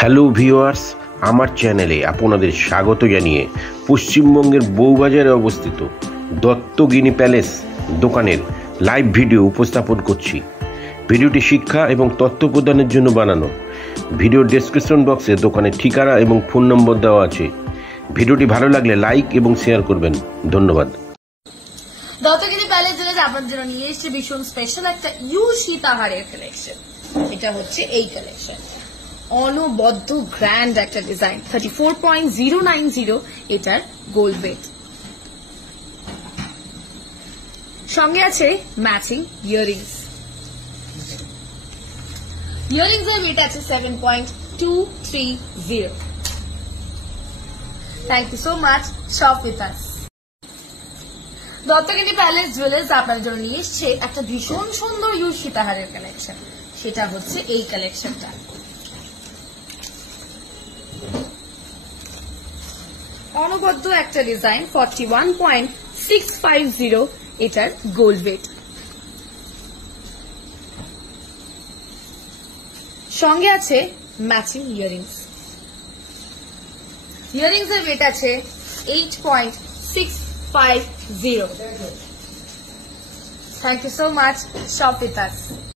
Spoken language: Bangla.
হ্যালো ভিউয়ার্স, আমার চ্যানেলে আপনাদের স্বাগত জানিয়ে পশ্চিমবঙ্গের বউবাজারে অবস্থিত দত্তগিনি প্যালেস দোকানের লাইভ ভিডিও উপস্থাপন করছি। ভিডিওটি শিক্ষা এবং তথ্য প্রদানের জন্য বানানো। ভিডিওর ডেসক্রিপশন বক্সে দোকানের ঠিকানা এবং ফোন নম্বর দেওয়া আছে। ভিডিওটি ভালো লাগলে লাইক এবং শেয়ার করবেন। ধন্যবাদ। দত্তগিরি প্যালেস জুয়েলার্স আপনাদের জন্য নিয়ে এসেছে ভীষণ স্পেশাল একটা ইউ সীতাহারের কালেকশন। এটা হচ্ছে এই কালেকশন, অনবদ্য গ্র্যান্ড একটা ডিজাইন, 34.090 এটার গোল্ড ওয়েট, সঙ্গে আছে ম্যাচিং ইয়ারিংস। ইয়ারিংস এর ওয়েট আছে 7.230। Thank you so much, shop with us. Duttagiri palace jewellers আপনার জন্য নিয়ে এসছে একটা ভীষণ সুন্দর ইউ সীতাহারের কালেকশন। সেটা হচ্ছে এই কালেকশনটা, অনবদ্য একটা ডিজাইন, 41.650 এটার গোল্ড ওয়েট, সঙ্গে আছে ম্যাচিং ইয়ারিংস। ইয়ারিংস এর ওয়েট আছে 8.650। Thank you so much. Shop with us.